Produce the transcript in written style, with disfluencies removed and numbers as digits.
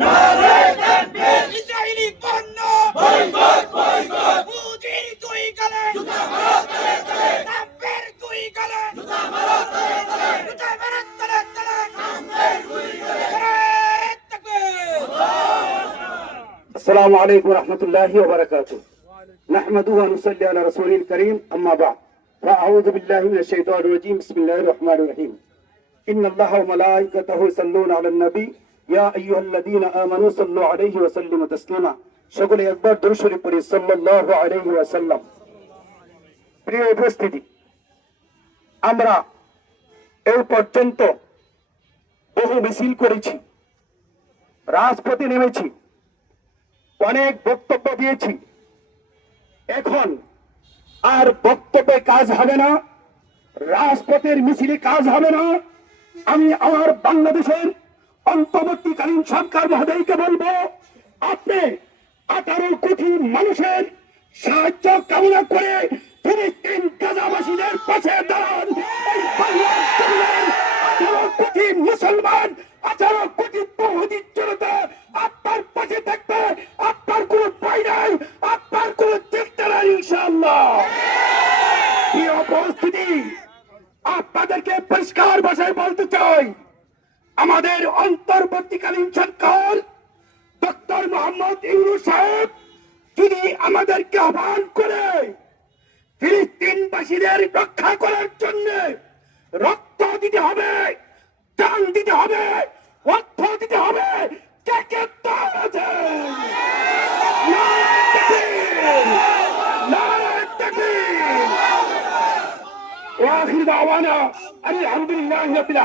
নারে তাকবীর ইসরাইলি পণ্য বয়কট বয়কট মুজির দুই গালে জুতা মারো তলে তলে তাকবীর দুই গালে জুতা মারো তলে তলে জুতা মারো তলে তলে তাকবীর দুই গালে নারে তাকবীর السلام عليكم ورحمة الله وبركاته نحمده ونصلي على رسوله الكريم أما بعد فأعوذ بالله من الشيطان الرجيم بسم الله الرحمن الرحيم إن الله وملائكته يصلون على النبي يا أيها الذين آمنوا صلوا عليه وسلموا تسليما সকলে একবার দরুদ শরীফ পড়ি সাল্লাল্লাহু আলাইহি ওয়াসাল্লাম। প্রিয় উপস্থিতি, আমরা এই পর্যন্ত বহু মিছিল করেছি, রাজপথে নেমেছি, অনেক বক্তব্য দিয়েছি। এখন আর বক্তব্যে কাজ হবে না, রাজপথের মিছিলে কাজ হবে না। আমি আমার বাংলাদেশের অন্তর্বর্তীকালীন সরকার মহোদয়কে বলবো, আপনি 18 কোটি মানুষের সাহায্য কামনা করে ফিলিস্তিন গাজাবাসীদের পাশে দাঁড়ান। এই বাংলার জমিনের 18 কোটি মুসলমান, 18 কোটি বহুদী জনতা আপনার পাশে থাকবে। আপনার কোনো ভয় নাই, আপনার কোনো চিন্তা নাই ইনশাআল্লাহ। এই উপস্থিতি আপনাদেরকে পরিষ্কার ভাষায় বলতে চাই, আমাদের অন্তর্বর্তীকালীন সরকার ডক্টর মোহাম্মদ ইউনূস সাহেব যদি আমাদেরকে আহ্বান করে ফিলিস্তিনবাসীদের রক্ষা করার জন্য রক্ত দিতে হবে, জান দিতে হবে, অর্থ দিতে হবে, কে কে তৈরি আছে? নারে তাকবীর, নারে তাকবীর। ওয়া আখির দাওয়ানা আলহামদুলিল্লাহি রাব্বিল আলামিন।